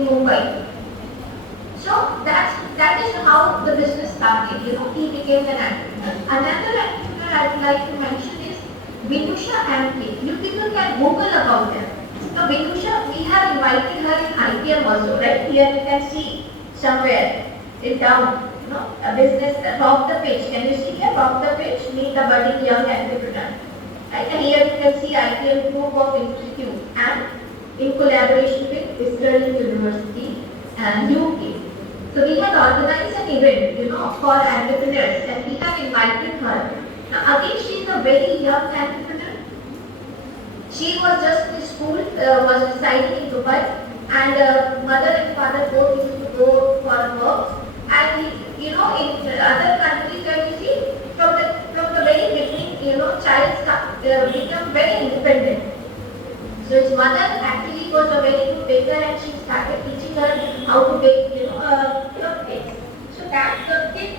Mumbai. So that is how the business started. He became an entrepreneur. Another entrepreneur I'd like to mention is Vinusha Amke. You people can Google about her. Now Vinusha, we have invited her in IPM also, right? Here you can see somewhere in town, a business off the page. Can you see here off the page? Meet a budding young entrepreneur. Right? And here you can see IPM Group of Institute and in collaboration with Israel University and UK. So we had organized an event, for entrepreneurs, and we have invited her. Now again, she is a very young entrepreneur. She was just in school, was residing in Dubai, and mother and father both used to go for work. And in other countries, where you see from the very beginning, child become very independent. So his mother actually was a very good baker, and she started teaching her how to bake, cupcakes. So that cupcake,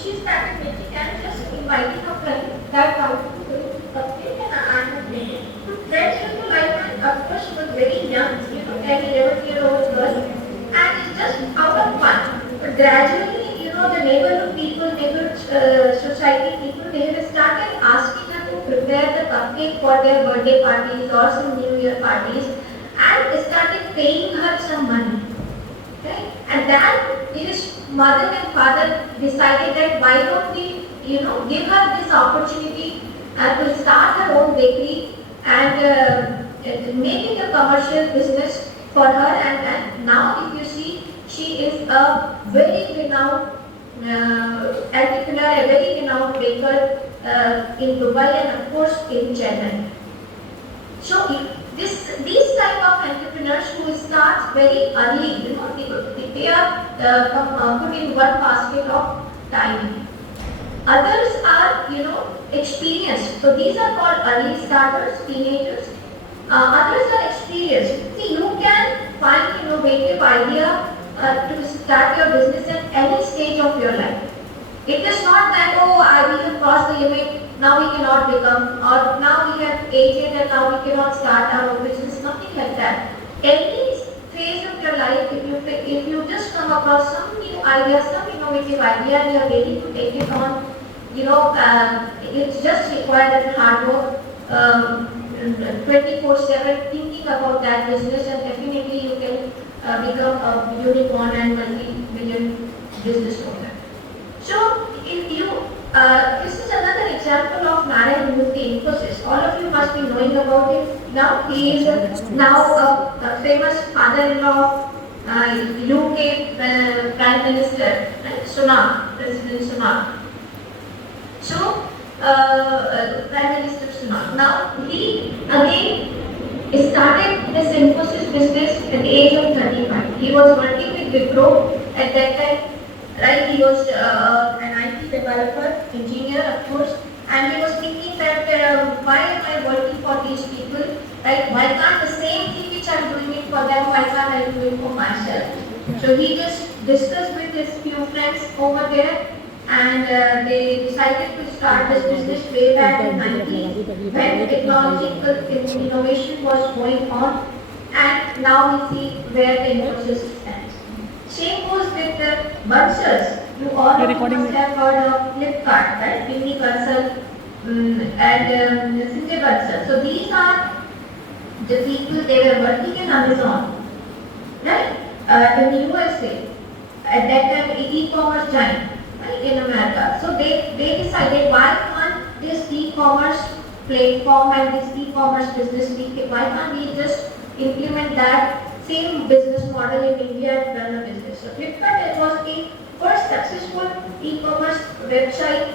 she started making and just inviting her friends that how to make cupcake and I have made it. Friends used to like her. Of course, she was very young, 10, 11-year-old girl, and it's just out of fun. But gradually, the neighborhood people, society people, they have started asking her to prepare the cupcake for their birthday parties or some New Year parties, and started paying her some money. Right? And then his mother and father decided that why don't we, give her this opportunity to start her own bakery and make it a commercial business for her. And now, if you see, she is a very renowned entrepreneur, a very renowned baker in Dubai and of course in Chennai. So these type of entrepreneurs who start very early, they are put in one basket of timing. Others are, experienced. So these are called early starters, teenagers. Others are experienced. See, you can find innovative idea to start your business at any stage of your life. It is not that, we have crossed the limit, now we cannot become, or now we have aged and now we cannot start our own business, nothing like that. Any phase of your life, if you just come across some new idea, some innovative idea, and you are ready to take it on, it's just required hard work, 24/7 thinking about that business, and definitely you can become a unicorn and multi-million business owner. So, if you, this is another example of Narayan Murthy Infosys. All of you must be knowing about him. Now he is now a famous father-in-law of UK Prime Minister, right? Sunak, President Sunak. So, Prime Minister Sunak. Now he again started this Infosys business at the age of 35. He was working with Wipro at that time. Right, he was an IT developer, engineer, of course, and he was thinking that why am I working for these people? Right? Why can't the same thing which I'm doing it for them, why can't I do it for myself? So he just discussed with his few friends over there, and they decided to start this business way back in 90s when technological innovation was going on, and now we see where the Infosys stands. Same goes with the Bansals. You all must have heard of Flipkart, right? Pinni Bansal and Sindhe Bansal. So these are the people, they were working in Amazon, right? In the USA. At that time, e-commerce giant, right? In America. So they decided, why can't this e-commerce platform and this e-commerce business, why can't we just implement that same business model in India and run a business? So Flipkart was the first successful e-commerce website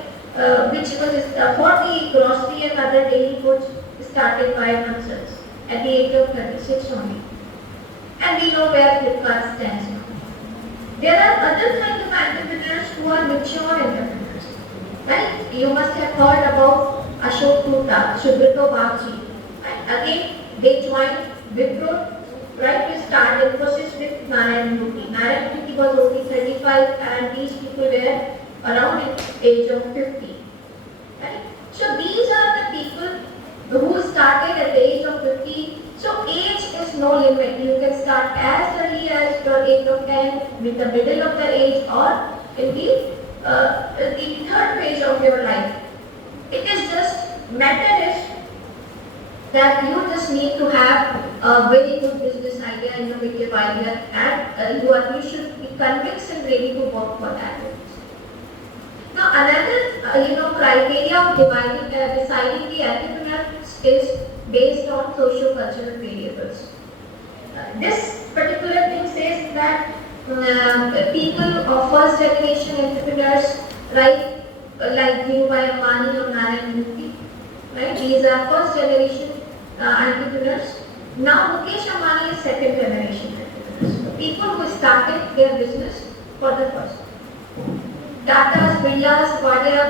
which was for the grocery and other daily goods, started by Bansals at the age of 36 only. And we know where Flipkart stands now. There are other kinds of entrepreneurs who are mature entrepreneurs. Right? You must have heard about Ashok Gupta, Subrito Bagchi. Right? Again, they joined Wipro. Right, we started Infosys with Narayan Murthy. Narayan Murthy was only 35 and these people were around the age of 50. Right? So these are the people who started at the age of 50. So age is no limit. You can start as early as or 8 or 10, with the middle of the age, or in the third phase of your life. It is just matter is that you just need to have a very good business idea, innovative idea, and you should be convinced and ready to work for that. Now another criteria of deciding the entrepreneur is based on socio-cultural variables. This particular thing says that people of first generation entrepreneurs, right, like Dhirubhai Ambani or Narayan Murthy, right, these are first generation entrepreneurs. Now Mukesh Ambani is second generation entrepreneurs. People who started their business for the first. Tatas, Birlas, Wadia,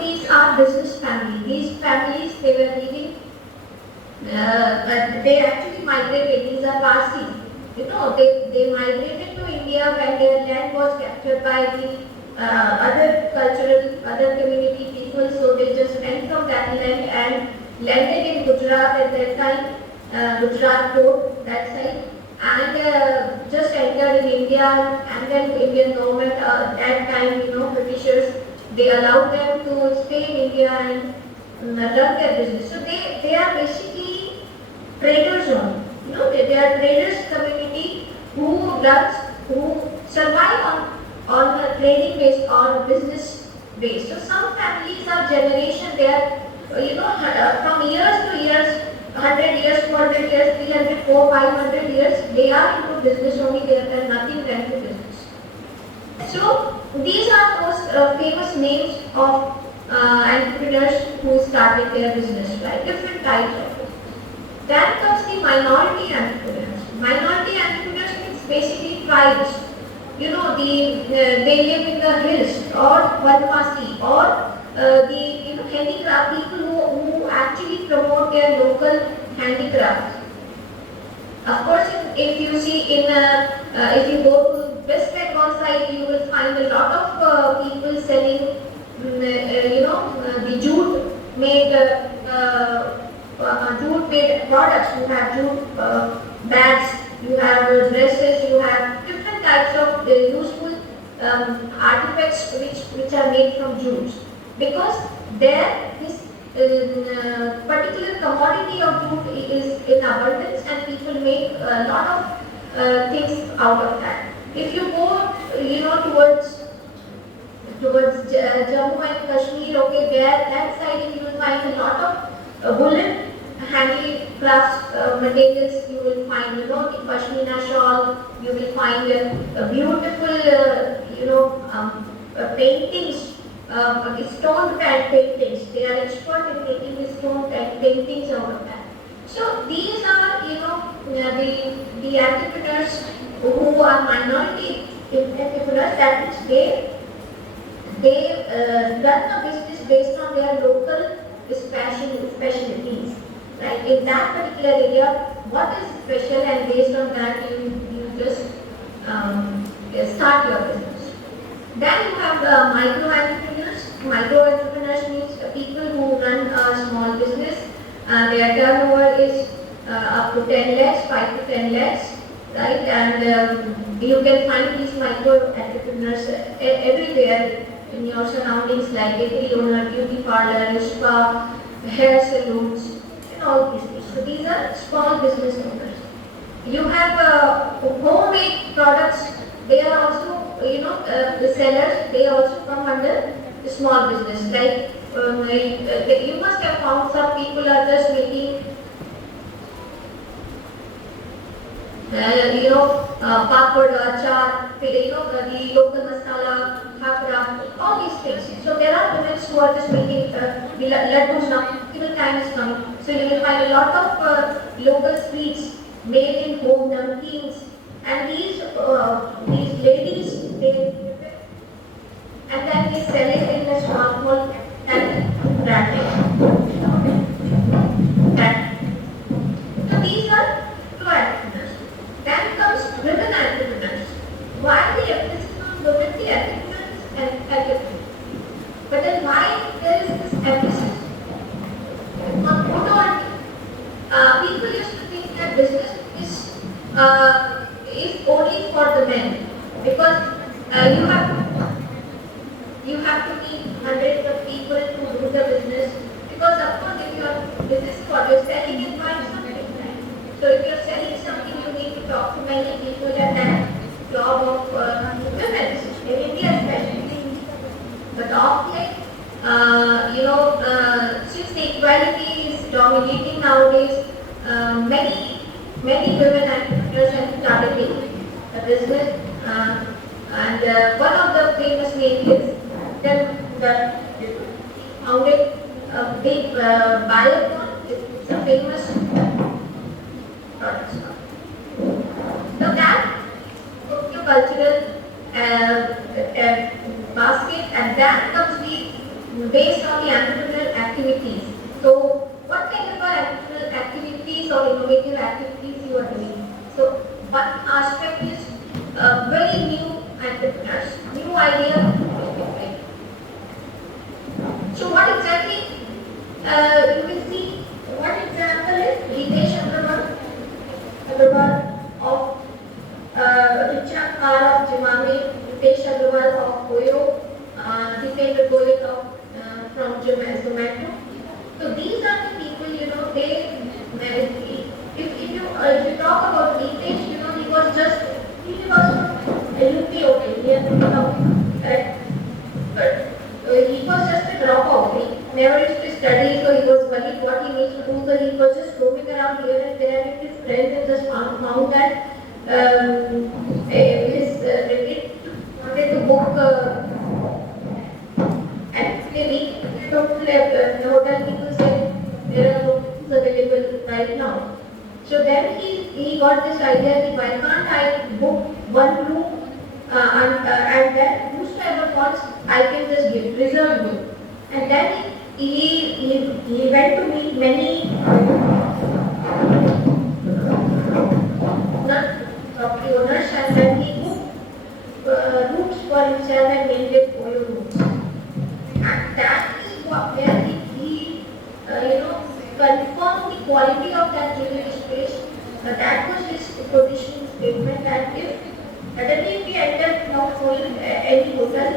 these are business families. These families, they were living, they actually migrated. These are Parsis. They migrated to India when their land was captured by the other community people. So they just went from that land and landed in Gujarat at that time, Gujarat port, that side, and just entered in India, and then Indian government at that time, Britishers, they allowed them to stay in India and run their business. So they are basically traders only. They are traders community who survive on a trading base or business base. So some families are generation, they are from years to years, 100 years, 400 years, 300, 400, 500 years, they are into business only, they are nothing than to business. So these are most famous names of entrepreneurs who started their business, right? Different types of business. Then comes the minority entrepreneurs. Minority entrepreneurs means basically tribes. They live in the hills or Vanvasi or the handicraft people who actually promote their local handicrafts. Of course, if you see if you go to West Bengal side, you will find a lot of people selling, the jute made products. You have jute bags, you have dresses, you have different types of useful artifacts which are made from jutes. Because there this particular commodity of jute is in abundance and people make a lot of things out of that. If you go towards Jammu and Kashmir, okay, there that side you will find a lot of woolen handicrafts materials. You will find the pashmina shawl. You will find beautiful paintings. Stone paintings. They are expert in making the stone paintings out of that. So these are the entrepreneurs who are minority entrepreneurs. That means they run a business based on their local specialties. Right? In that particular area, what is special, and based on that you just start your business. Then you have micro entrepreneurs. Micro entrepreneurs means people who run a small business. Their turnover is up to 10 lakhs, 5 to 10 lakhs, right? And you can find these micro entrepreneurs everywhere in your surroundings, like bakery owner, beauty parlor, spa, hair salons, and all these things. So these are small business owners. You have homemade products. They are also, the sellers. They also come under the small business. Like you must have found some people are just making, papad, achar, the local masala, khakra, all these things. So there are women who are just making laddus now. Even time is coming. So you will find a lot of local sweets made in home, namkeens, and these ladies, they prepare and then they sell it in a small and branding. So these are two entrepreneurs. Then comes women entrepreneurs. Why the emphasis on women? The entrepreneurs and entrepreneurs. But then why there is this emphasis on auto? People used to think that business is only So if you're selling something, you need to talk to many people, and that job of women in India especially. But of late, since the equality is dominating nowadays, many women entrepreneurs have started making a business, and one of the famous names is that founded a big Biocon. It's a famous product. So that cultural basket, and that comes based on the entrepreneurial activities. So what kind of entrepreneurial activities or innovative activities you are doing? So one aspect is very new entrepreneurs, new idea. So what exactly you will see, what example is Ritesh Agarwal of Richa Kar of Jimame, Ritesh Agarwal of Oyo, Dipendra Goyal of from Zomato. So these are the people, if you talk about Ritesh, he was from UP only, he has correct? But he was just a dropout. He never used to study, so he was worried what he needs to do. So he was just roaming around here and there with his friends and just found that his relative wanted to book and they don't have the hotel people said there are no rooms available right now. So then he got this idea that why can't I book one room and then whosoever wants I can just give reserve room. And then he went to meet many property owners, and then he booked rooms for himself and named it Oyo rooms. And that is where he confirmed the quality of that living space. That was his positioning statement, that if suddenly we enter now showing any hotel,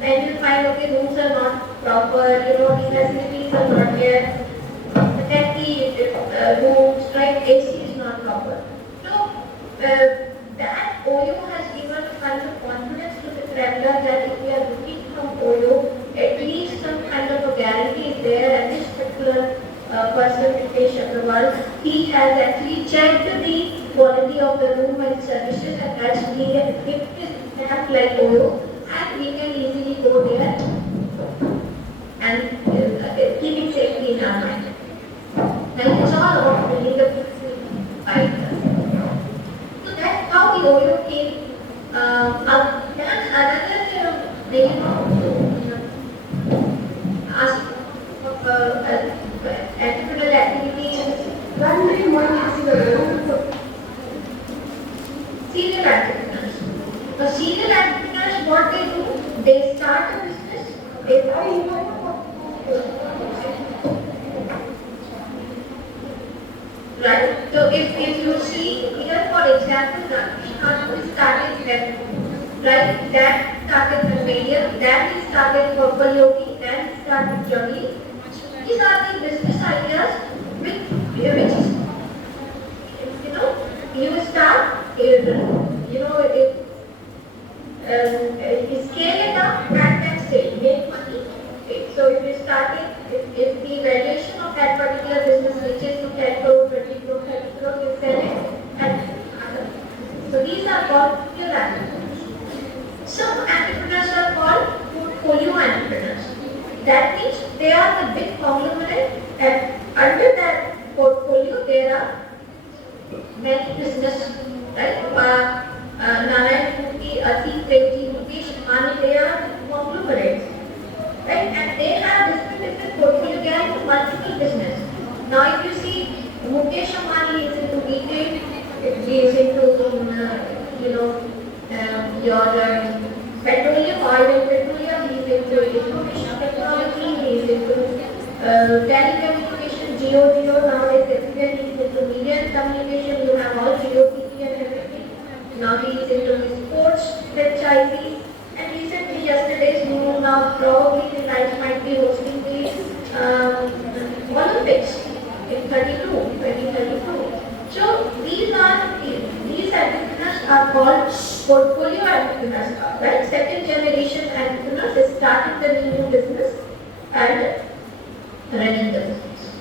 then you'll find okay, rooms are not proper, the facilities are not there, the rooms, right, AC is not proper. So that Oyo has given kind of confidence to the traveler that if we are looking from Oyo, at least some kind of a guarantee is there, and this particular person, Ritesh Agarwal, he has actually checked the quality of the room and services, and that's being a gift stamp like Oyo, and we can easily go there and keeping safety in our mind. And it's all about building a beautiful life. So that's how the Oyo came. Then another, ask entrepreneurial activities. Serial entrepreneurs. So serial entrepreneurs, what they do, they start a business, right? So if you see here, for example, Ramesh started that, right? That started Conveyor, then he started Purple Yogi, then he started Journey. These are the business ideas which you start, scale it up and then say, make money. Okay. So if you start it, if the valuation of that particular business reaches to 10 crore, 20 crore, 30 crore, you sell it. And so these are called pure entrepreneurs. Some entrepreneurs are called portfolio entrepreneurs. That means they are the big conglomerate, and under that portfolio there are many business, right? Narayan Murthy, Atik Premji, Mukesh Ambani, they are conglomerates, right? And they have different portfolio, they have multiple business. Now if you see, Mukesh Ambani is into retail, he is into, your petroleum, oil and petroleum, he is into information technology, he is into telecommunication, Geo, nowadays everyone is into media and communication, you have all GeoTV and everything. Now he is into his sports franchisee, and recently yesterday's news, now probably the night might be hosting the Olympics in 2032. So these entrepreneurs are called portfolio entrepreneurs, right? Second generation entrepreneurs is starting the new business and running the business.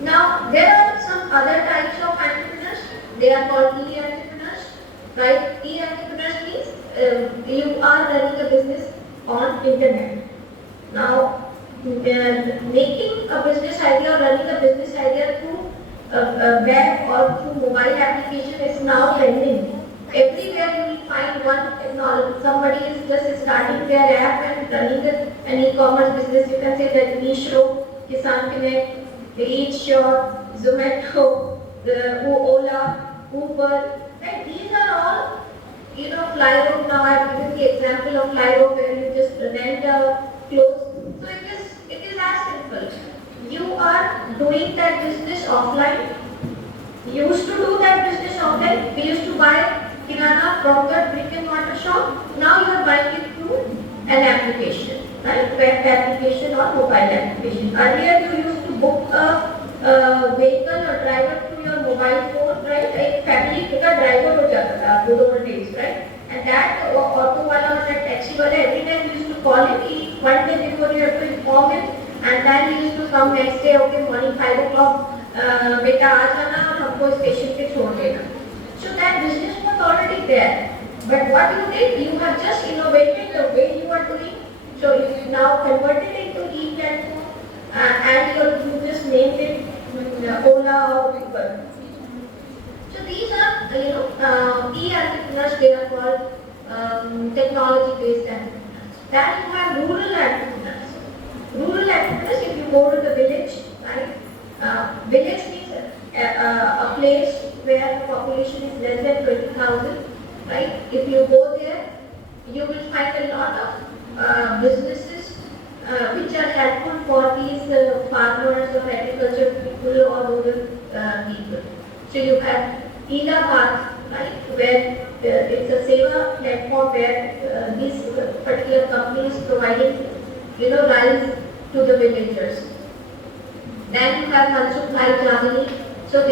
Now there are some other types of entrepreneurs. They are called e-entrepreneurs, right? E-entrepreneurs means you are running a business on internet. Now making a business idea or running a business idea through web or through mobile application is now trending. Everywhere you will find one technology. Somebody is just starting their app and running an e-commerce business. You can say that Meesho, Kisan Connect, Eat Shop, Zomato, Ola, Uber. Right? These are all, Flyroom. Now I have given the example of Flyroom where you just rent clothes. So it is as simple. You are doing that business offline. You used to do that business offline. We used to buy kirana from the brick and mortar shop. Now you are buying it through an application, right? Web application or mobile application. Earlier you used to book a vehicle or driver through your mobile phone, right? Like family ka driver ho jata tha those old days, right? And that auto wala or that taxi wala, every time you used to call him, one day before you have to inform him, and then he used to come next day, okay, morning 5 o'clock, beta aa jana aur humko station pe chhod dena. So that business was already there. But what you did, you have just innovated the way you are doing. So you now converted it to e-platform and you just named it Ola or Uber. So these are, e-entrepreneurs, they are called technology-based entrepreneurs. Then you have rural entrepreneurs. Rural entrepreneurs, if you go to the village, right? Village means a place where the population is less than 20,000, right? If you go there, you will find a lot of businesses which are helpful for these farmers or agriculture people or rural people. So you have Ila Path, right, where it's a seva platform where these particular companies providing, rice to the villagers. Then you have Mansukh Bhai Jamani. So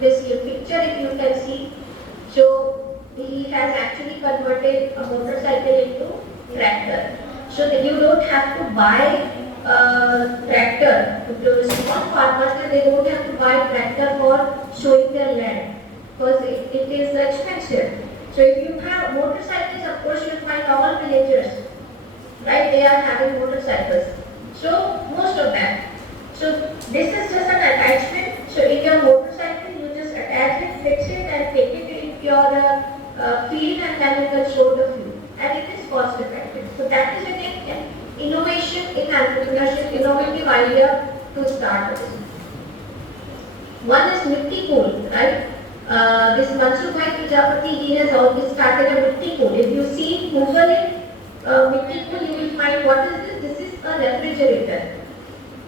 this picture, if you can see, so he has actually converted a motorcycle into tractor. So that you don't have to buy a tractor. The small farmers, they don't have to buy a tractor for sowing their land because it is expensive. So if you have motorcycles, of course you will find all villagers, right? They are having motorcycles. So most of them. So this is just an attachment. So in your motorcycle, you just attach it, fix it, and take it in your field, and then you can show the fuel. And it is cost effective. So that is again innovation in entrepreneurship, innovative idea to start with. One is Mitti Pool, right? This Mansukh Bhai Prajapati, he has always started a Mitti Pool. If you see, Google it, Mitti Pool, you will find what is this? This is a refrigerator.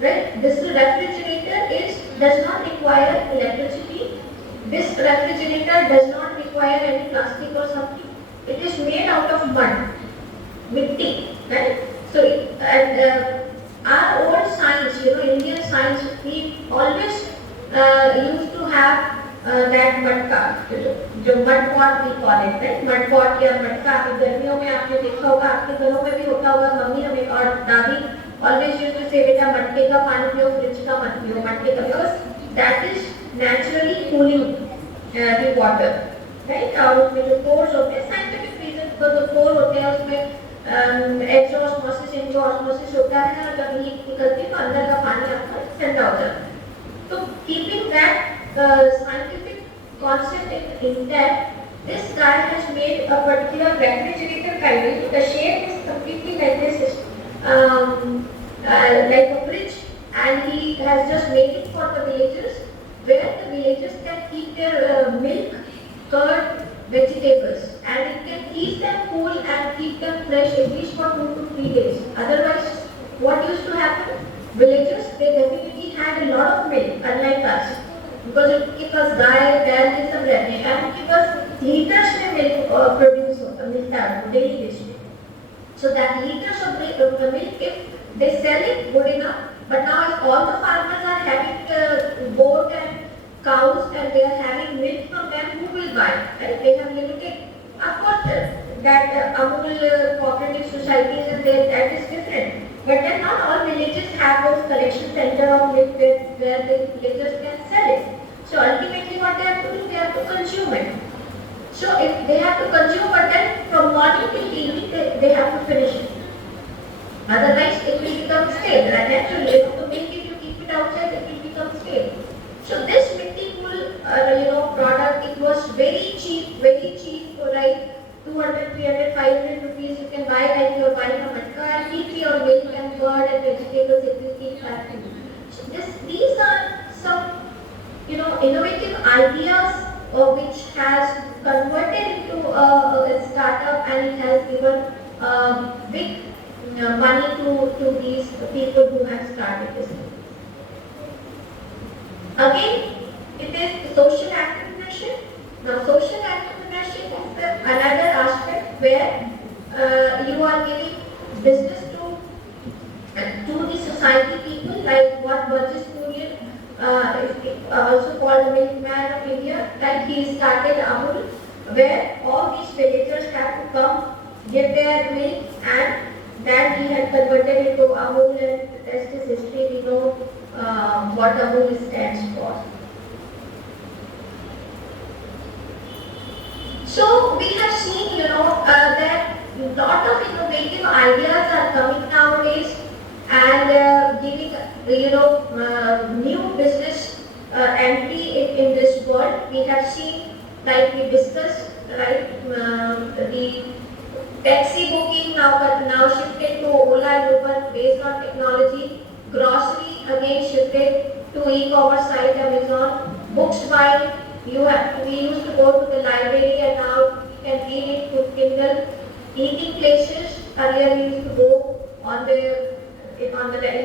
Right? This refrigerator does not require electricity. This refrigerator does not require any plastic or something. It is made out of mud, mitti, right? So, our old science, Indian science, we always used to have that matka, जो mud pot we call it, right? Mud pot या मटका, अभी गर्मियों में आपने देखा होगा, आपके घरों में भी होता होगा, मम्मी हमें और दादी always used to say, बेटा मटके का पानी पियो, फ्रिज का मत पियो, मटके का, because that is naturally cooling the water, right? और उसमें जो pores होते हैं, scientific reason because the pore होते हैं उसमें exosmosis, intraosmosis होता है ना, जब हीट निकलती है तो अंदर का पानी आपका ठंडा हो जाता है. So keeping that scientific concept intact, this guy has made a particular refrigerator kind of. The shape is completely like this. Like a fridge, and he has just made it for the villagers, where the villagers can keep their milk, curd, vegetables, and it can keep them cool and keep them fresh at least for 2 to 3 days. Otherwise, what used to happen? Villagers, they definitely had a lot of milk, unlike us, because उनके पास गाय, बैल ये सब रहते हैं, and उनके पास liters में milk produce मिलता है daily basis. So that liters of milk, if they sell it, good enough. But now all the farmers are having goat and cows and they are having milk from them, who will buy? Right? They have limited. Of course, that Amul cooperative societies and that is different. But then not all villages have those collection center of milk where the villagers can sell it. So ultimately what they have to do, they have to consume it. So if they have to consume, but then from morning till evening they have to finish it. Otherwise it will become stale. And naturally, if you make it, you keep it outside, it will become stale. So this mythical, product, it was very cheap, for like 200, 300, 500 rupees. You can buy like you are buying a matka and keep your milk and curd and vegetables. It will keep happy. So these are some, innovative ideas which has converted into a startup, and it has given big money to these people who have started this. Again, it is social entrepreneurship. Now, social entrepreneurship is another aspect where you are giving business to the society people, like what Burgess Kurian, also called the milkman of India, like he started Amul, where all these villagers have to come, give their milk, and that he had converted into Amul, and the rest is history. We know what Amul stands for. So we have seen, that lot of innovative ideas are coming nowadays, and giving, new business entry in this world. We have seen, like we discussed, right, the taxi booking now shifted to Ola and Uber based on technology. Grocery again shifted to e-commerce site Amazon. Books buying, we used to go to the library and now we can read it through Kindle. Eating places, earlier we used to go in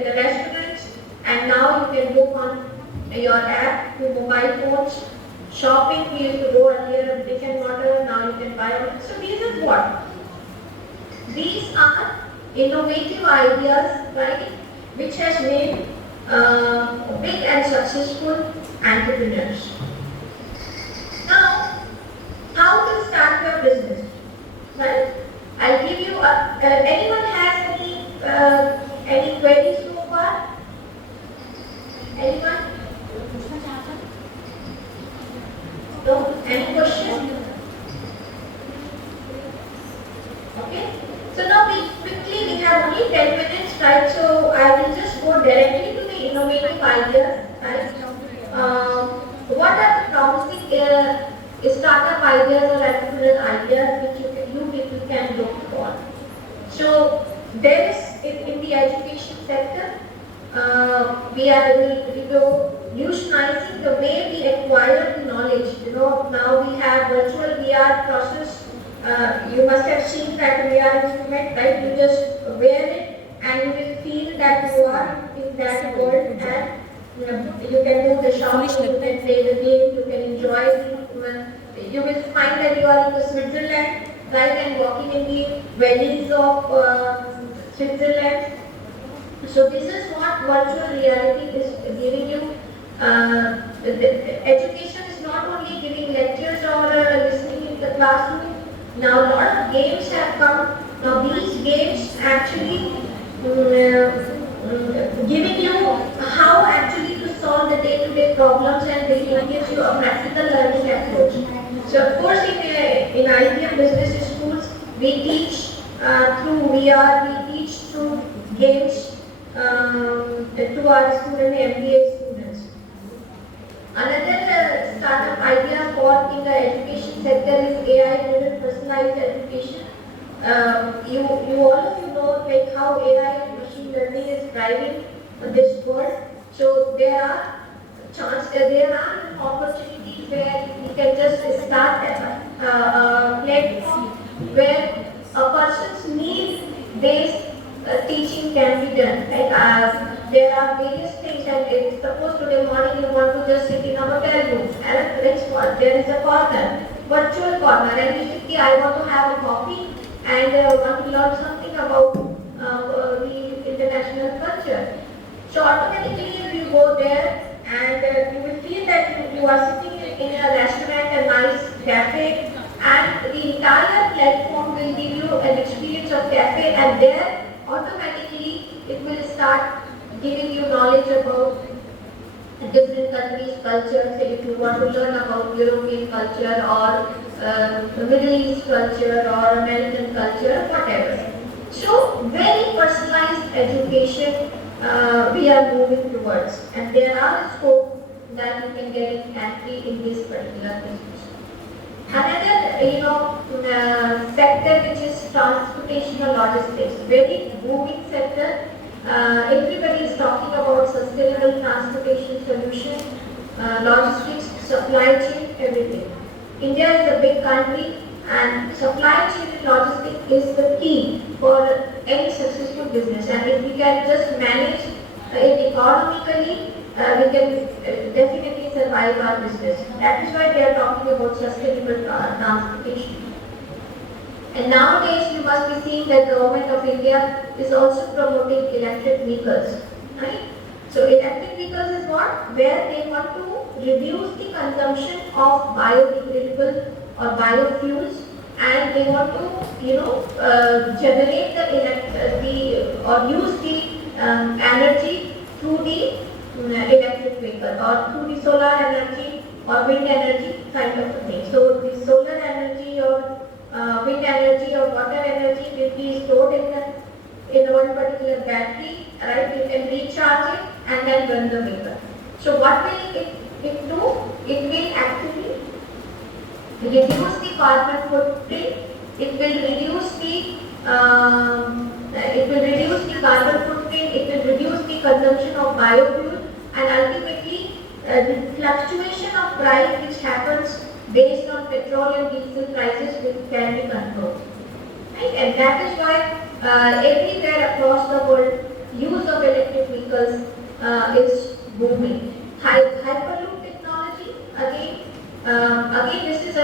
the restaurants, and now you can book on your app to mobile phones. Shopping, we used to go earlier brick and mortar, now you can buy on. So these is what? These are innovative ideas, right, which has made big and successful entrepreneurs. Now, how to start your business? Right? I'll give you. Anyone has any queries so far? Anyone? No? Any questions? Okay. So now we have only 10 minutes, right? So I will just go directly to the innovative ideas, right? What are the promising startup ideas or entrepreneurial ideas which you people can look for? So there is in the education sector, we are revolutionizing the way we acquire the knowledge. Now we have virtual VR process. You must have seen that VR instrument, right? You just wear it and you will feel that you are in that world, and you can do the shopping, you can play the game, you can enjoy you will find that you are in the Switzerland, right, and walking in the valleys of Switzerland. So this is what virtual reality is giving you. The education is not only giving lectures or listening in the classroom. Now a lot of games have come. Now these games actually giving you how actually to solve the day-to-day problems, and they will give you a practical learning approach. So of course in IBM business schools, we teach through VR, we teach through games to our student MBA students. Another startup idea for in the education sector is AI-driven personalized education. You all of you know like how AI and machine learning is driving this world. So there are opportunities where you can just start a platform where a person's need-based teaching can be done. Like there are various things, and suppose today morning you want to just sit in a hotel room, and there is a corner, virtual corner, and you say, I want to have a coffee and want to learn something about the international culture. So automatically you go there and you will feel that you are sitting in a restaurant, a nice cafe, and the entire platform will give you an experience of cafe, and there automatically it will start giving you knowledge about different countries' culture. Say if you want to learn about European culture or Middle East culture or American culture, whatever. So very personalized education we are moving towards, and there are scope that you can get it entry in this particular business. Another, sector which is transportation or logistics, very booming sector. Everybody is talking about sustainable transportation solution, logistics, supply chain, everything. India is a big country, and supply chain and logistics is the key for any successful business. And if we can just manage it economically, we can definitely survive our business. That is why they are talking about sustainable transportation. And nowadays you must be seeing that the government of India is also promoting electric vehicles, right? So electric vehicles is what? Where they want to reduce the consumption of biodegradable or biofuels, and they want to, generate or use the energy through the electric vehicle or through the solar energy or wind energy kind of a thing. So the solar energy or wind energy or water energy will be stored in one particular battery, right? You can recharge it and then run the vehicle. So what will it do? It will actually reduce the carbon footprint. It will reduce the carbon footprint. It will reduce the consumption of biofuel, and ultimately the fluctuation of price which happens based on petrol and diesel prices can be controlled. Right? And that is why everywhere across the world use of electric vehicles is booming. Hyperloop technology, again this is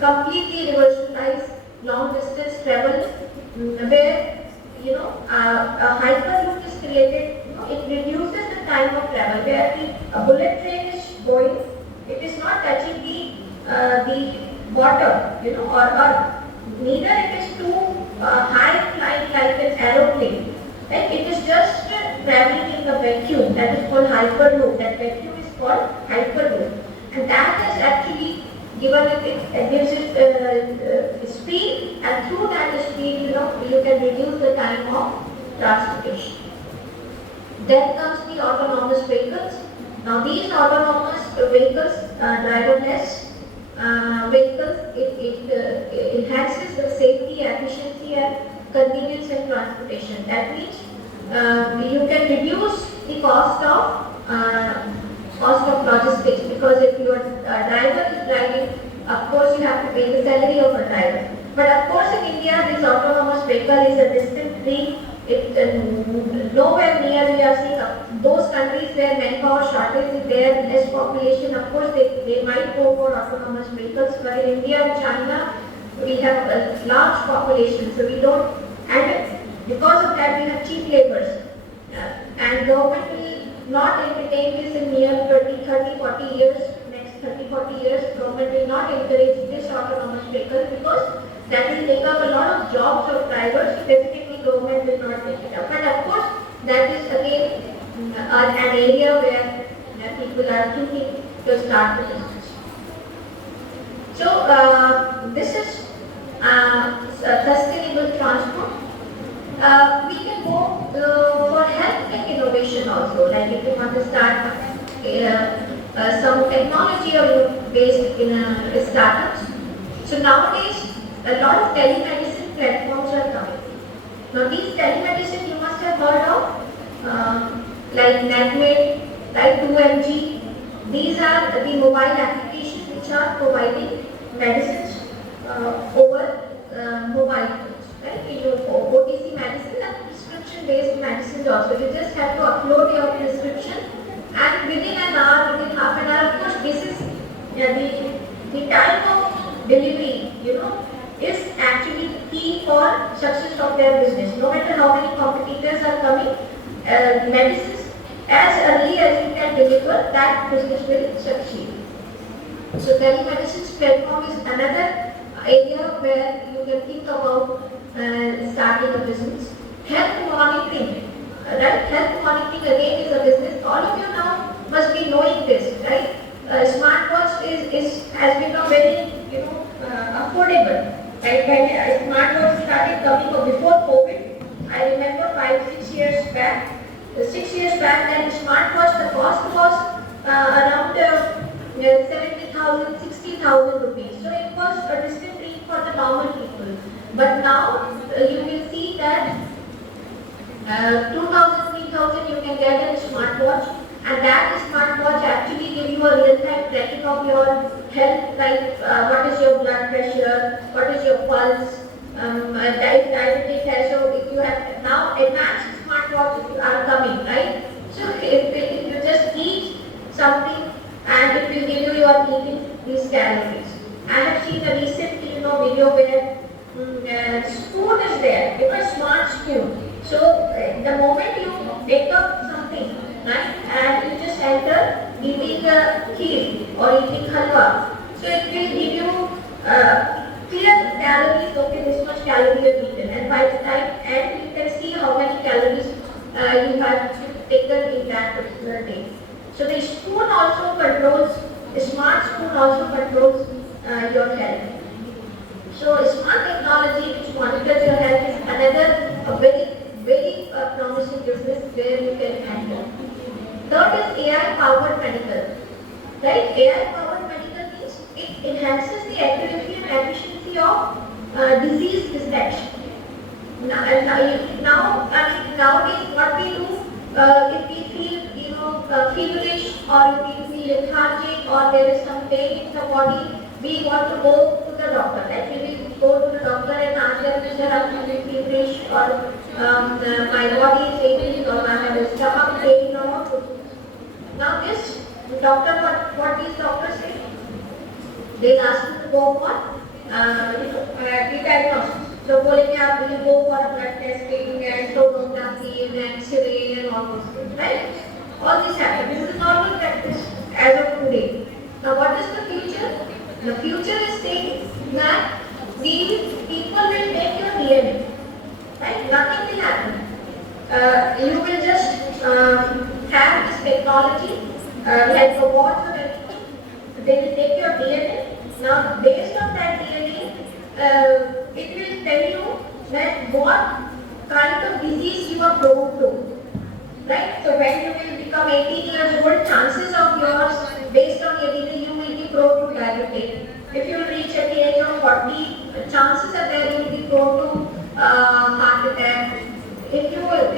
completely revolutionize long distance travel, where a hyperloop is created. It reduces the time of travel. Where a bullet train is going, it is not touching the water, or neither it is too high flying like an aeroplane. Right? It is just traveling in the vacuum. That is called hyperloop. That vacuum is called hyperloop, and that has actually given it gives it speed, and through that speed, you can reduce the time of transportation. Then comes the autonomous vehicles. Now these autonomous vehicles, driverless vehicles, it enhances the safety, efficiency and convenience in transportation. That means you can reduce the cost of logistics, because if your driver is driving, of course you have to pay the salary of a driver. But of course in India this autonomous vehicle is a distant free. Nowhere near we are seeing those countries where manpower shortage is there, less population. Of course, they might go for autonomous vehicles, but in India and China, we have a large population, so we don't. And because of that, we have cheap laborers. And government will not entertain this in near 30, 40 years. Next 30, 40 years, government will not encourage this autonomous vehicle, because that will take up a lot of jobs of drivers. Definitely government will not take it up. But of course, that is again an area where people are thinking to start the business. So this is sustainable transport. We can go for health tech innovation also. Like if you want to start some technology or based in startups. So nowadays, a lot of telemedicine platforms are coming. Now these telemedicine you must have heard of, like NetMed, like 2MG. These are the mobile applications which are providing medicines over mobile phones. Right? You OTC medicine and prescription-based medicines also. You just have to upload your prescription, and within an hour, within half an hour, of course, this is the time of delivery. Is actually key for success of their business. No matter how many competitors are coming, medicines as early as you can deliver, that business will succeed. So telemedicine's platform is another area where you can think about starting a business. Health monitoring, right? Health monitoring again is a business. All of you now must be knowing this, right? Smartwatch has become very affordable. Right? When smartwatch started coming up before COVID, I remember 5-6 years back. 6 years back, then smartwatch the cost was around 70,000, 60,000 rupees. So it was a distant dream for the normal people. But now you will see that 2,000, 3,000 you can get a smartwatch, and that smartwatch actually gives you a real-time tracking of your health, like what is your blood pressure, what is your pulse, diabetic test. So if you have now advanced smartwatches are coming, right? So if you just eat something and it will give you your eating these calories. I have seen a recent video where spoon is there, it's a smart spoon. So the moment you take up something, right, and you just enter eating kheer or eating halwa, so it will give you clear calories. Okay, this much calorie you have eaten, and by the time and you can see how many calories you have taken in that particular day. So the spoon also controls, a smart spoon also controls your health. So smart technology which monitors your health is another very promising business where you can enter. Third is AI-powered medical. Right? AI-powered medical means it enhances the accuracy and efficiency of disease detection. Nowadays, what we do, if we feel, feverish, or if we feel lethargic, or there is some pain in the body, we want to go to the doctor. Right? We will go to the doctor and ask them, sir, I'm feeling feverish, or my body is aching, or I have a stomach pain, or what. Now this doctor, what these doctors say? They ask you to go for the diagnosis. So बोलेंगे आप will go for blood testing and sonography and X-ray and all those things, right? All this happens. This is normal practice as of today. Now what is the future? The future is saying that these people will take your DNA, right? Nothing will happen. You will just have this technology like robots or anything. They will take your DNA. Now based on that DNA, it will tell you that what kind of disease you are prone to. Right? So when you will become 18 years old, chances of yours based on your DNA, you will be prone to diabetes. If you reach at the age of 40, chances are there you will be prone to heart attack. If you are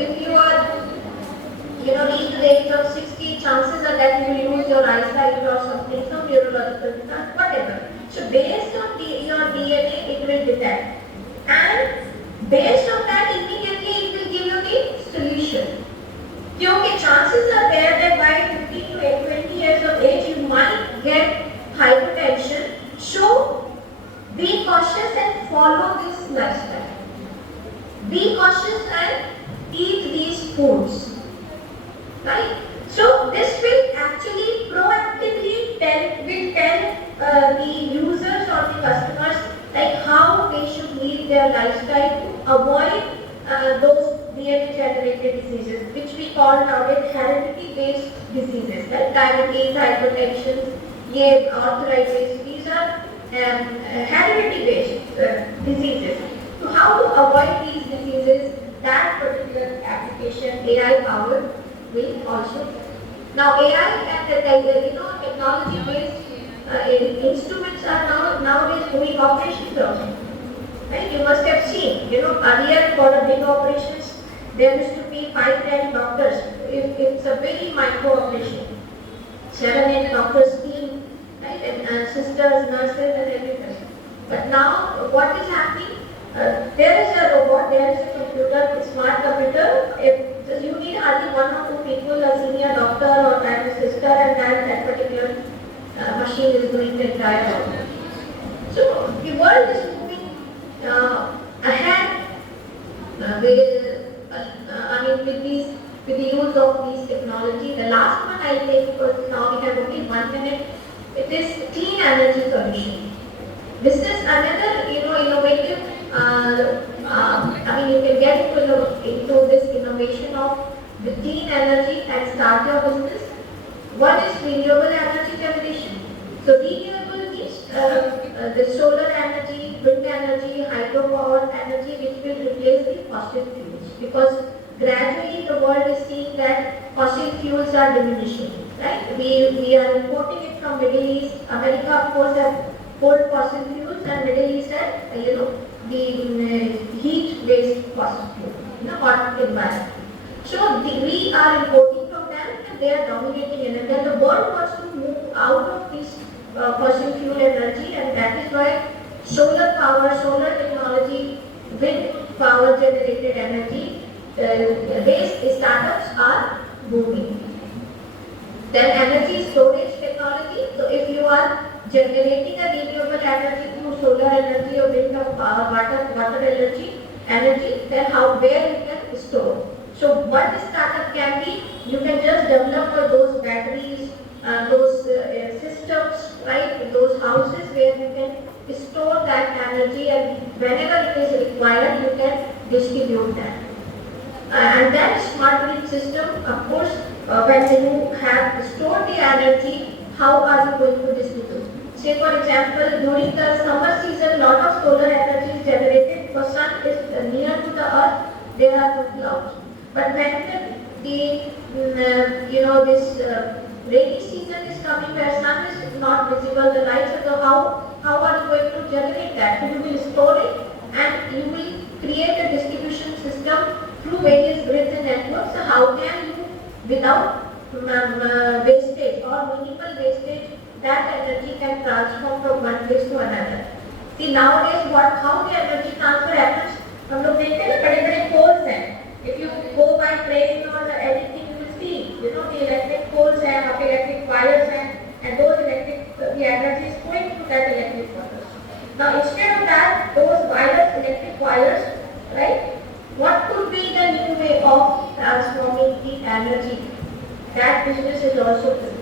reach the age of 60, chances are that you will lose your eyesight or something, some neurological disorder, whatever. So based on your DNA, it will detect. And based on that, immediately it will give you the solution. Because chances are there that by 15 to 20 years of age, you might get hypertension. So be cautious and follow this lifestyle. Be cautious and eat these foods. Right? So this will actually proactively tell the users or the customers like how they should lead their lifestyle to avoid those DNA-generated diseases, which we call nowadays heredity-based diseases, like diabetes, hypertension, arthritis. These are heredity-based diseases. So how to avoid these diseases? That particular application, AI-powered, will also. Now AI and technology-based instruments are nowadays doing operations also. Right? You must have seen, earlier for the big operations, there used to be 5-10 doctors. It's a very micro operation. 7-8 doctors team, right? And sisters, nurses, and everything. But now, what is happening? There is a robot, there is a computer, a smart computer. You need hardly 1 or 2 people, a senior doctor or a sister, and that particular machine is doing the entire job. So the world is moving ahead with these with the use of these technology. The last one I'll take because now we have only 1 minute. It is clean energy solution. This is another, innovative. You can get into this innovation of the clean energy and start your business. One is renewable energy generation. So renewable means the solar energy, wind energy, hydropower energy, which will replace the fossil fuels. Because gradually the world is seeing that fossil fuels are diminishing. Right? We are importing it from Middle East. America, of course, has coal fossil fuels, and Middle East has, the heat-based fossil fuel, hot environment. So we are importing from them, and they are dominating it. And then the world wants to move out of this fossil fuel energy, and that is why solar power, solar technology, wind power generated energy based startups are booming. Then energy storage technology. So if you are generating a renewable energy through solar energy or wind or water energy, then where you can store. So what the startup can be, you can just develop those batteries, those systems, right? Those houses where you can store that energy, and whenever it is required, you can distribute that. And then smart grid system, of course, when you have stored the energy, how are you going to distribute? Say for example, during the summer season, lot of solar energy is generated because sun is near to the earth, there are no clouds. But when this rainy season is coming where sun is not visible, the lights are the how are you going to generate that? So you will store it and you will create a distribution system through various grids and networks. So how can you, without wastage or minimal wastage, that energy can transform from one place to another. See nowadays how the energy transfer happens? हम लोग देखते हैं ना बड़े-बड़े poles हैं. If you go by train or anything, you will see, the electric poles and electric wires and those the energy is going through that electric wires. Now instead of that, those electric wires, right? What could be the new way of transforming the energy? That business is also good.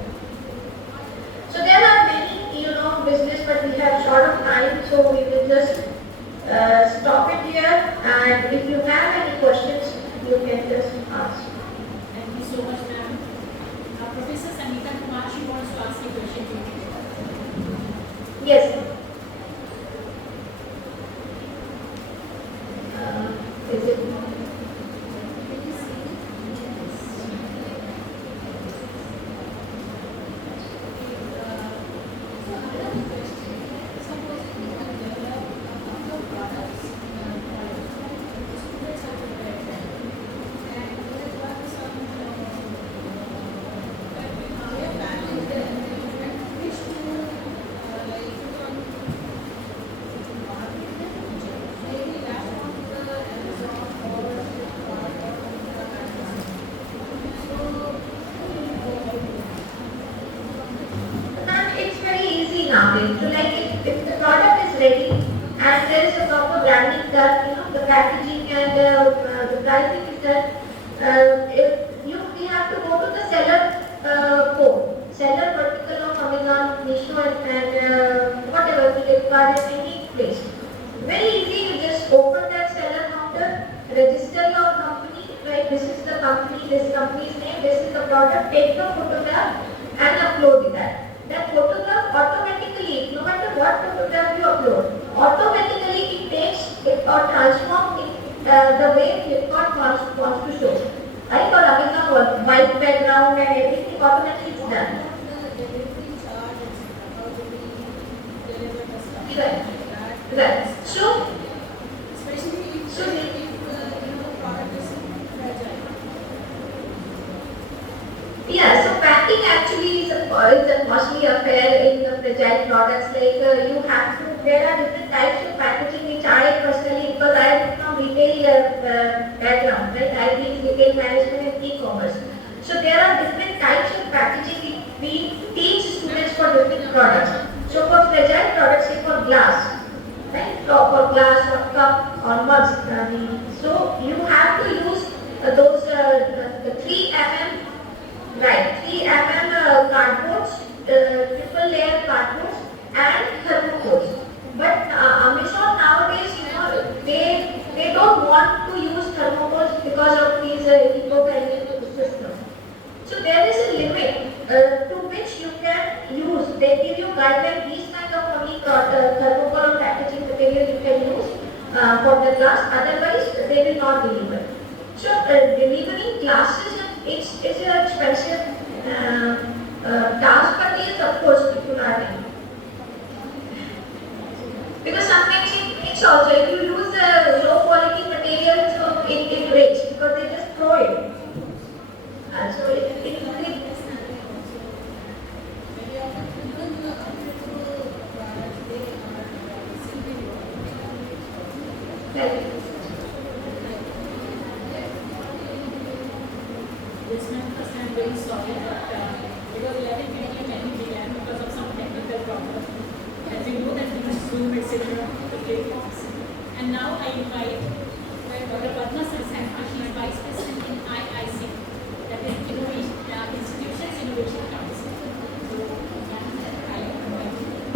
So there are many, business, but we have short of time, so we will just stop it here. And if you have any questions, you can just ask. Thank you so much, ma'am. Professor Sangeeta Kumar, she wants to ask a question to you. Yes. Is it? So if the product is ready and there is a proper branding done, the packaging and the pricing is done, we have to go to the seller code, seller vertical of Amazon, Meesho and whatever Flipkart in any place. Very easy, you just open that seller counter, register your company, right? This is the company, this company's name, this is the product, take the photograph and upload that. That photograph automatically, no matter what photograph you upload, automatically it takes it or transforms it the way Flipkart wants to show. Right? Or Amazon white background and everything automatically is done. Right. Right. So yeah, so packing actually is a costly affair in the fragile products. Like there are different types of packaging which I personally, because I am from retail background, right? I did retail management and e-commerce. So there are different types of packaging we teach students for different products. So for fragile products, say for glass, right? For glass or cup or mugs. So you have to use the three for the class, otherwise they will not deliver. So delivering classes, it's an expensive task, but yes, of course, people are doing. Because sometimes it's also, if you use the low quality material, so it breaks because they just throw it. So This man, first I'm very sorry, but it was 11 p.m. and we began because of some technical problem. As you know that we use Zoom, etc. to play forms. And now I invite Dr. Padma Sarsana. She is Vice President in IIC, that is Innovation, Institutions Innovation Council. So, I invite you.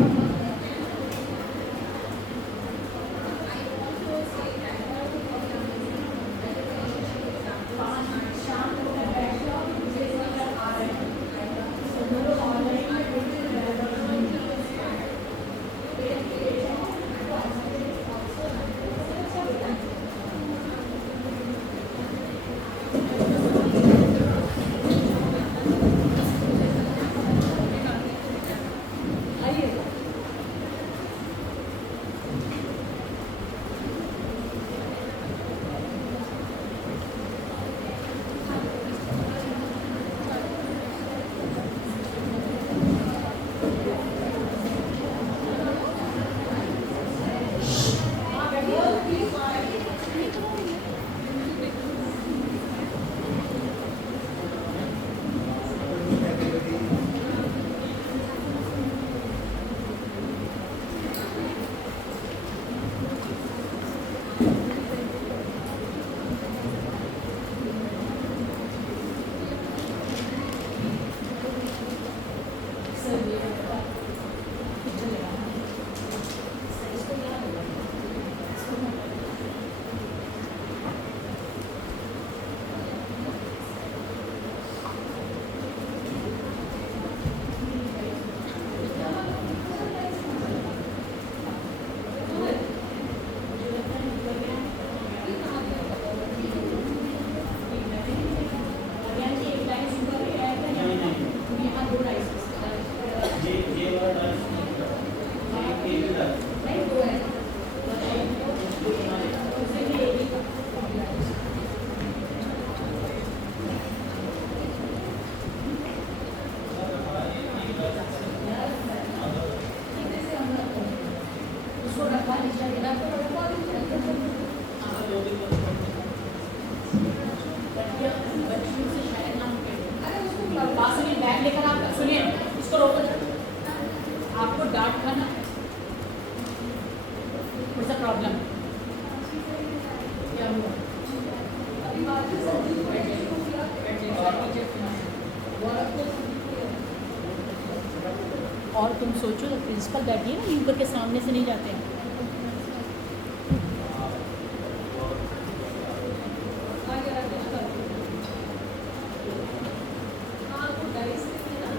Bag लेकर आप सुनिए, इसको रोको, आपको डांट खाना, what's the problem? क्या हुआ? और तुम सोचो, प्रिंसिपल बैठिए ना, यूं करके सामने से नहीं जाते हैं।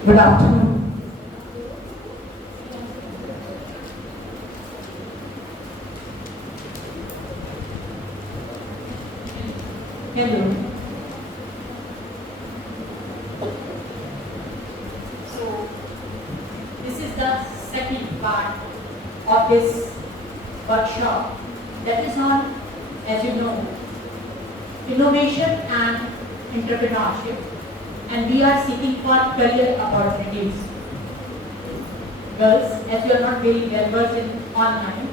Good afternoon. Hello. So, this is the second part of this workshop that is on, as you know, innovation and entrepreneurship. And we are seeking for career opportunities. Girls, as you are not very well versed in online,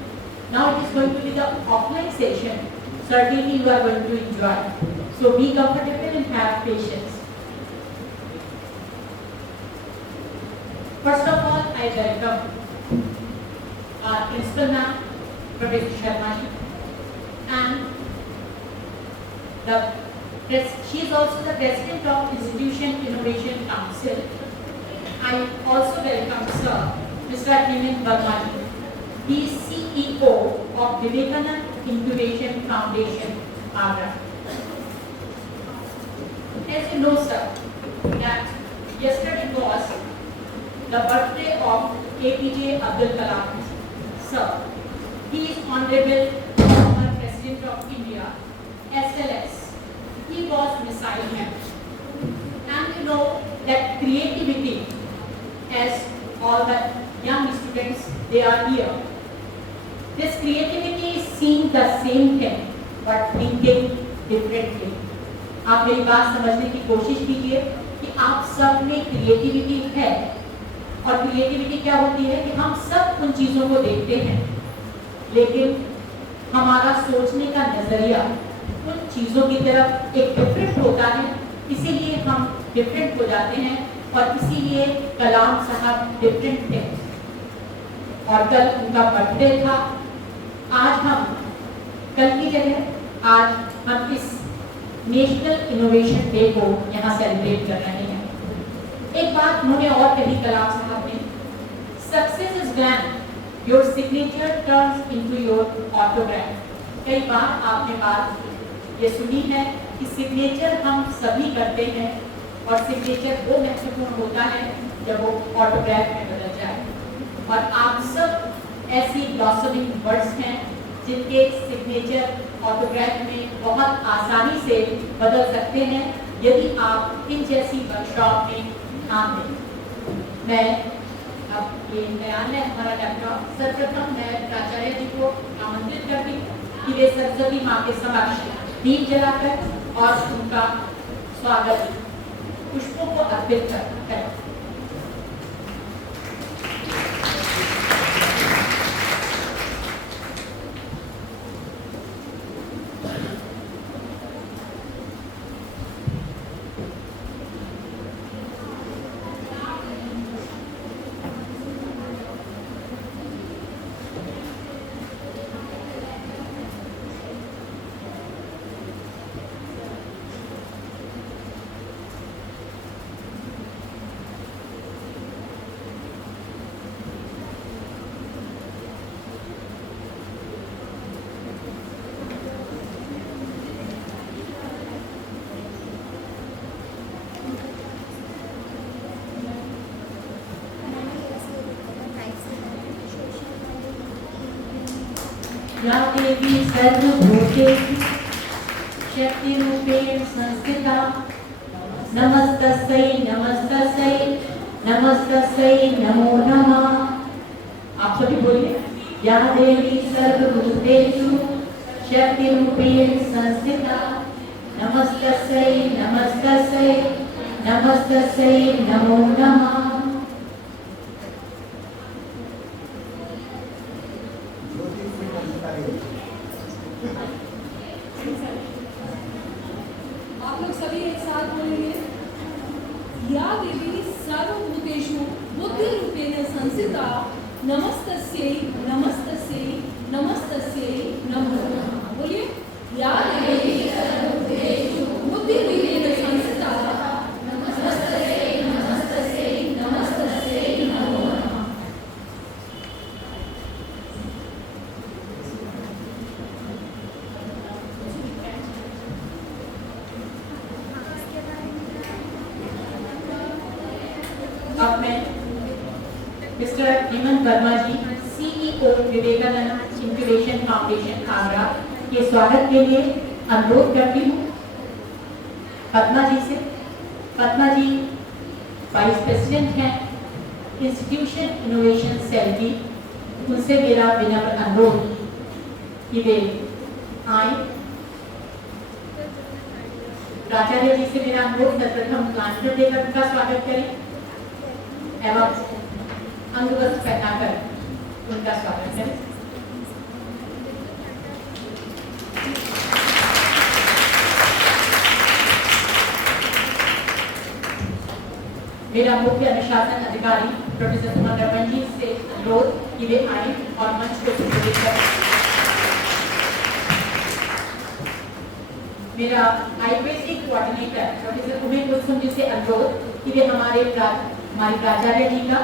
now it is going to be the offline session. Certainly you are going to enjoy. So be comfortable and have patience. First of all, I welcome our principal ma'am, Professor Sharma, and she is also the President of Institution Innovation Council. I also welcome Sir Mr. Hemant Verma. He is CEO of Vivekanand Incubation Foundation, Agra. As you know, sir, that yesterday was the birthday of APJ Abdul Kalam. Sir, he is Honorable President of India, SLS. He was missile man. And you know that creativity, as all the young students, they are here. This creativity is seeing the same thing, but thinking differently. आप मेरी बात समझने की कोशिश कीजिए कि आप सब में क्रिएटिविटी है, और क्रिएटिविटी क्या होती है कि हम सब उन चीज़ों को देखते हैं, लेकिन हमारा सोचने का नजरिया उन चीज़ों की तरफ एक डिफरेंट होता है, इसीलिए हम डिफरेंट हो जाते हैं, और इसीलिए कलाम साहब डिफरेंट थे। और कल उनका बर्थडे था। आज हम कल की जगह आज हम इस नेशनल इनोवेशन डे को यहाँ सेलिब्रेट कर रहे हैं। एक बात उन्होंने और कही कलाम साहब ने, success is when your signature turns into your autograph. कई बार आपने बात ये सुनी है कि सिग्नेचर हम सभी करते हैं, और सिग्नेचर वो महत्वपूर्ण होता है जब वो ऑटोग्राफ में बदल जाए। और आप सब ऐसी ब्लॉसमिंग बर्ड्स हैं जिनके सिग्नेचर ऑटोग्राफ में बहुत आसानी से बदल सकते हैं यदि आप इन जैसी वर्कशॉप में ध्यान दें। मैं अब ये बयान है हमारा लैपटॉप, सर्वप्रथम मैं प्राचार्य जी को आमंत्रित करती हूँ कि वे सरस्वती माँ के समक्ष दीप जलाकर और उनका स्वागत पुष्पों को अर्पित करें। या देवी सर्वभूतेषु शक्तिरूपेण संस्थिता नमस्तस्यै नमस्तस्यै नमस्तस्यै नमो नमः। आप सभी बोलिए, या देवी सर्वभूतेषु शक्तिरूपेण संस्थिता नमस्तस्यै नमस्तस्यै नमस्तस्यै नमो नमः। आप लोग सभी एक साथ बोलेंगे, या देवी सर्वभूतेषु बुद्धिरूपेण संस्थिता नमस्तस्यै नमस्तस्यै नमस्तस्यै नमो नमः। बोलिए, या देवी सर्वभूतेषु बुद्धिरूपेण संस्थिता नमस्तस्यै नमस्तस्यै नमस्तस्यै नमो नमः। अब मैं mister Hemant Verma ji, CEO Vivekananda incubation foundation Agra के स्वागत के लिए अनुरोध करती हूँ पद्मा जी से। पद्मा जी वाइस प्रेसिडेंट हैं इंस्टीट्यूशन इनोवेशन सेल की। उनसे मेरा विनम्र अनुरोध कि वे आए। प्राचार्य जी से मेरा अनुरोध सर्वप्रथम प्लांटर देकर उनका स्वागत करें एवं अंगवस्त्र पहनाकर उनका स्वागत करें। मेरा मुख्य अनुशासन अधिकारी प्रोफेसर सुमन रमन जी से अनुरोध कि वे आए और मंच को संबोधित करें। मेरा IPSC coordinator professor Umesh Kulsum ji से अनुरोध कि वे हमारी प्राचार्य जी का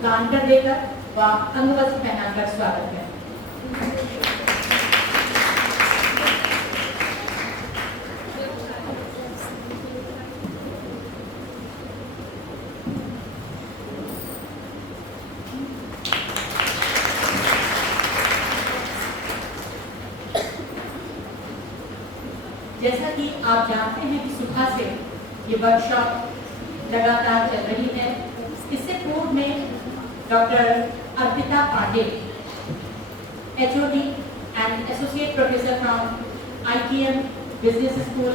प्लांटर देकर व अंगवस्त्र पहनाकर स्वागत करें। जैसा कि आप जानते हैं कि सुबह से ये वर्कशॉप लगातार चल रही है। इससे पूर्व में doctor Arpita Pandey, HOD and Associate Professor from ITM Business School,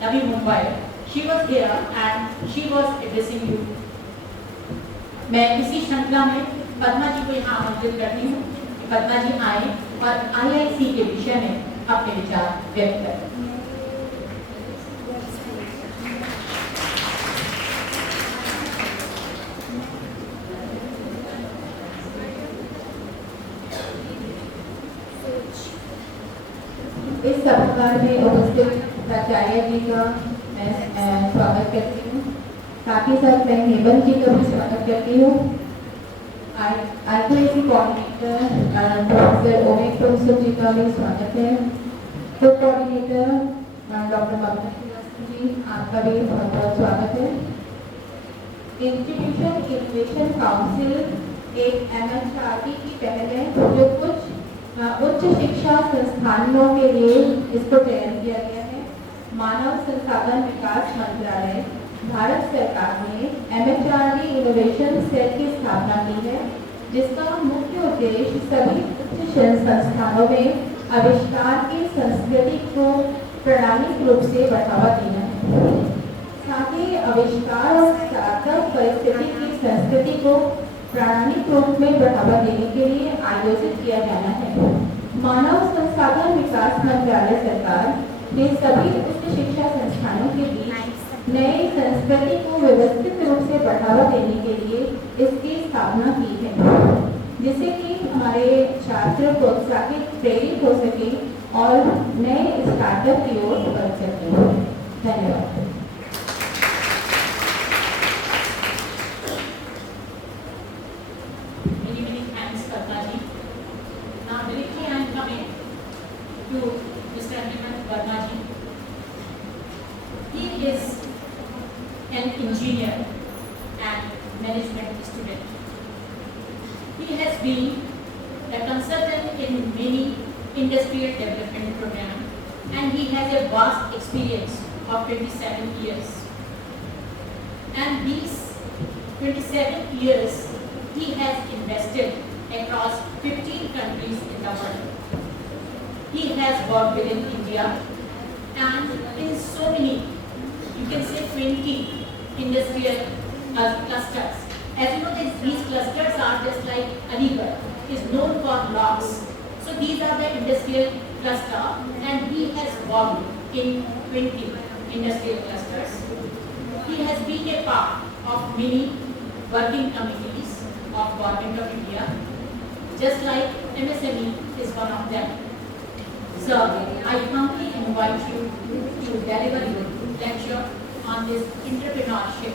Navi Mumbai, she was here and she was addressing you. मैं इसी श्रृंखला में पद्मा जी को यहाँ आमंत्रित करती हूँ कि पद्मा जी आए और IIC के विषय में अपने विचार व्यक्त करें। इस सभागार में उपस्थित प्राचार्य जी का मैं स्वागत करती हूँ। साथ ही साथ मैं हेमंत जी का भी स्वागत करती हूँ। IIC coordinator professor Omesh professor ji का भी स्वागत है। तो कोऑर्डिनेटर डॉक्टर ममता श्रीवास्तव जी, आपका भी बहुत बहुत स्वागत है। इंस्टीट्यूशन इनोवेशन काउंसिल एक MHRD की पहल है जो कुछ उच्च शिक्षा संस्थानों के लिए इसको चयन किया गया है। मानव संसाधन विकास मंत्रालय भारत सरकार ने MHRD इनोवेशन सेल की स्थापना की है, जिसका मुख्य उद्देश्य सभी उच्च संस्थानों में आविष्कार की संस्कृति को प्रणाली रूप से बढ़ावा देना है। साथ ही आविष्कार और स्टार्टअप परिस्थिति की संस्कृति को प्रामाणिक रूप में बढ़ावा देने के लिए आयोजित किया जाना है। मानव संसाधन विकास मंत्रालय सरकार ने सभी उच्च शिक्षा संस्थानों के बीच नई संस्कृति को व्यवस्थित रूप से बढ़ावा देने के लिए इसकी स्थापना की है, जिससे कि हमारे छात्र प्रोत्साहित प्रेरित हो सके और नए स्टार्टअप की ओर बढ़ सके। धन्यवाद। An engineer and management student. He has been a consultant in many industrial development programs and he has a vast experience of 27 years. And these 27 years he has invested across 15 countries in the world. He has worked within India and in so many, you can say 20 industrial clusters. As you know, these clusters are just like Aligarh is known for locks. So these are the industrial cluster and he has worked in 20 industrial clusters. He has been a part of many working committees of Government of India, just like MSME is one of them. So I humbly invite you to deliver your lecture on this entrepreneurship.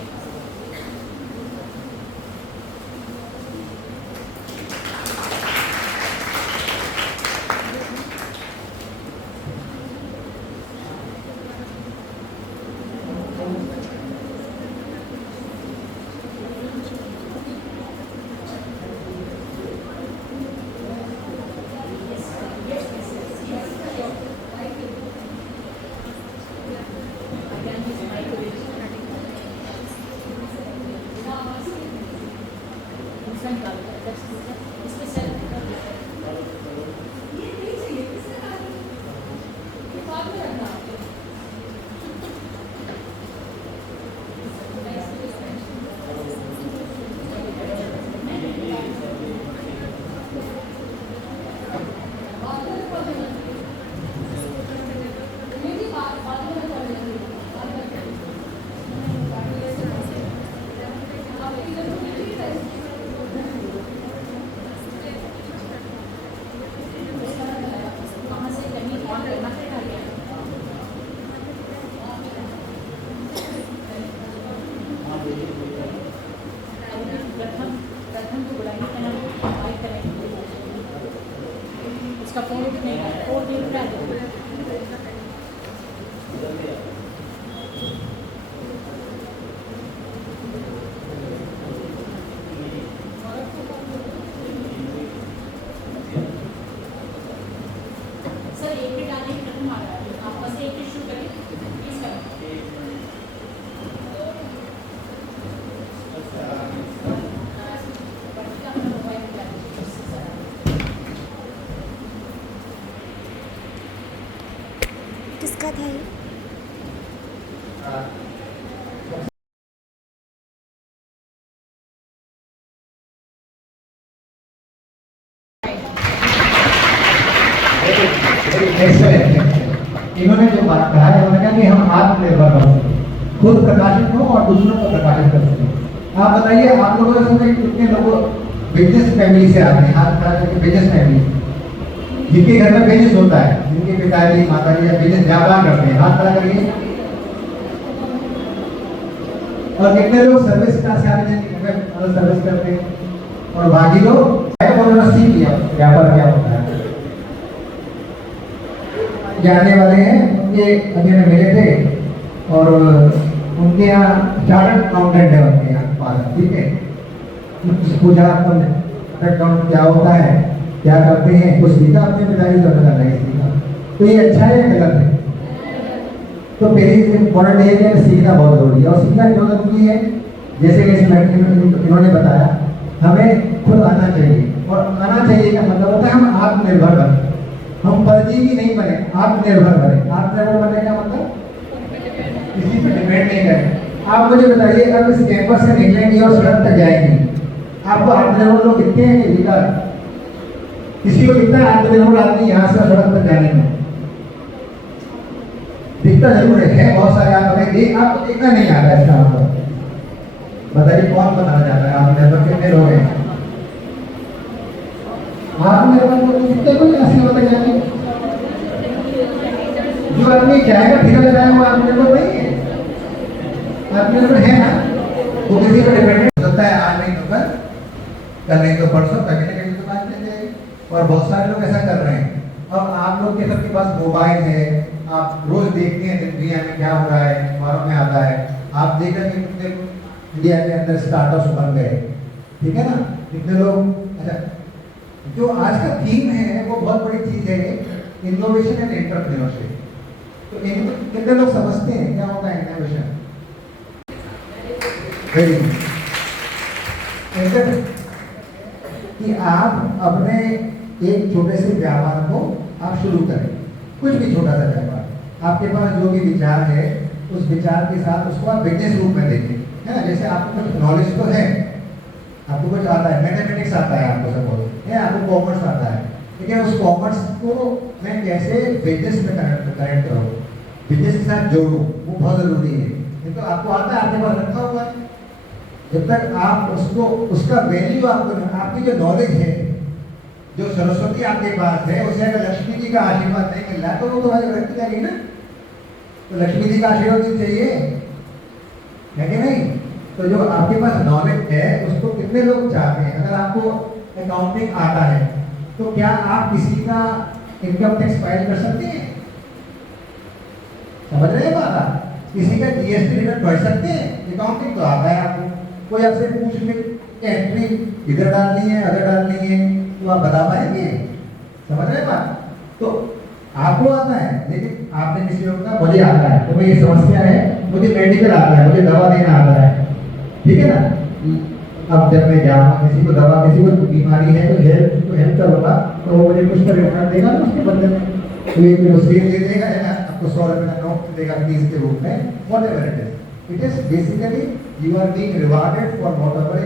उसका phone नहीं है, phone नहीं उठा है। Sir एक minute आने क्या था ये? इन्होंने जो बात कहा है, उन्होंने कहा कि हम आत्मनिर्भर बन सकें, खुद प्रकाशित हो और दूसरों को प्रकाशित कर सकें। आप बताइए, आप लोगों में कितने लोग बिजनेस फैमिली से आते हैं? हाथ खड़ा करके, बिजनेस फैमिली जिनके घर में बिजनेस होता है, जिनके पिताजी माताजी या बिजनेस व्यापार करते हैं, हाथ खड़ा करिए। और कितने लोग सर्विस क्लास से आते हैं, सर्विस करते हैं? और बाकी लोग सीख लिया व्यापार क्या होता है। जानने वाले हैं, उनके अभी में मिले थे और उनके यहाँ चार्टर्ड अकाउंटेंट है, उनके यहाँ पास, ठीक है। पूछा चार्टर्ड अकाउंटेंट क्या होता है, क्या करते हैं, कुछ सीखा अपने पिताजी से, पता नहीं सीखा। तो ये अच्छा है या गलत है? तो पहली पॉइंट ये है कि सीखना बहुत जरूरी है। और सीखना क्यों जरूरी है? जैसे कि इन्होंने बताया, हमें खुद आना चाहिए। और आना चाहिए का मतलब होता है हम आत्मनिर्भर बने, हम परजीवी नहीं बने, आत्मनिर्भर बने। आत्मनिर्भर बनने का मतलब किसी पर डिपेंड नहीं करें। आप मुझे बताइए, अब इस कैंपस से निकलेंगे और सड़क तक जाएंगे, आपको आत्मनिर्भर लोग कितने हैं कि दिखा? किसी को कितना आत्मनिर्भर आदमी यहाँ से सड़क तक जाने में दिखता जरूर है बहुत सारे। आप बताइए, आपको देखना नहीं आता है इसका मतलब? बताइए कौन बताना चाहता है आत्मनिर्भर कितने लोग हैं? आत्मनिर्भर लोग कितने कोई ऐसे होता जाएंगे? जो आदमी चाहेगा ठेका लगाए वो आत्मनिर्भर नहीं है। आत्मनिर्भर है ना, वो किसी पर डिपेंडेंट होता है। आज नहीं तो कल नहीं तो परसों, कहीं ना कहीं तो बात मिल जाएगी। और बहुत सारे लोग ऐसा कर रहे हैं। अब आप लोग के सबके पास मोबाइल है, आप रोज देखते हैं दुनिया में क्या हो रहा है, अखबारों में आता है। आप देख रहे हैं कितने इंडिया के अंदर स्टार्टअप्स बन गए, ठीक है ना, कितने लोग। अच्छा, जो आज का थीम है वो बहुत बड़ी चीज है, इनोवेशन एंड एंटरप्रेन्योरशिप। तो कितने लोग समझते हैं क्या होता है इनोवेशन? कि आप अपने एक छोटे से व्यापार को आप शुरू करें, कुछ भी छोटा सा व्यापार, आपके पास जो भी विचार है उस विचार के साथ उसको आप बिजनेस रूप में देखें, है ना। जैसे आपको कुछ नॉलेज तो है, आपको कुछ आता है, मैथमेटिक्स आता है आपको, सपोज है आपको कॉमर्स आता है, लेकिन उस कॉमर्स को मैं कैसे बिजनेस में कनेक्ट करूँ, बिजनेस के साथ जोड़ूँ, वो बहुत जरूरी है। नहीं तो आपको आता है, आपके पास रखा हुआ है, जब तक आप उसको उसका वैल्यू आपकी जो नॉलेज है, जो सरस्वती आपके पास है, उसे अगर लक्ष्मी जी का आशीर्वाद नहीं मिल रहा तो वो तो भाई व्यक्ति करेगी ना। तो लक्ष्मी जी का आशीर्वाद भी चाहिए, है कि नहीं? तो जो आपके पास नॉलेज है उसको कितने लोग चाहते हैं? अगर आपको अकाउंटिंग आता है तो क्या आप किसी का इनकम टैक्स फाइल कर सकते हैं? समझ रहे हैं बात? किसी का जीएसटी रिटर्न भर सकते हैं? अकाउंटिंग तो आता है आपको। कोई आपसे पूछ ले कि एंट्री इधर डालनी है, अगर डालनी है, तो आप बता पाएंगे? समझ रहे हैं बात? तो आपको आता है, लेकिन आपने किसी को कहा मुझे आता है, तो ये समस्या है, मुझे मेडिकल आता है, मुझे दवा देना आता है, ठीक है ना। अब जब मैं जाऊँगा किसी को दवा, किसी को बीमारी है तो हेल्प करूँगा, तो वो मुझे कुछ तो रिटर्न देगा ना उसके बदले में। तो ये रसीद दे देगा, है ना, आपको 100 रुपये का नोट देगा फीस के रूप में, whatever it is basically you are being rewarded for what ever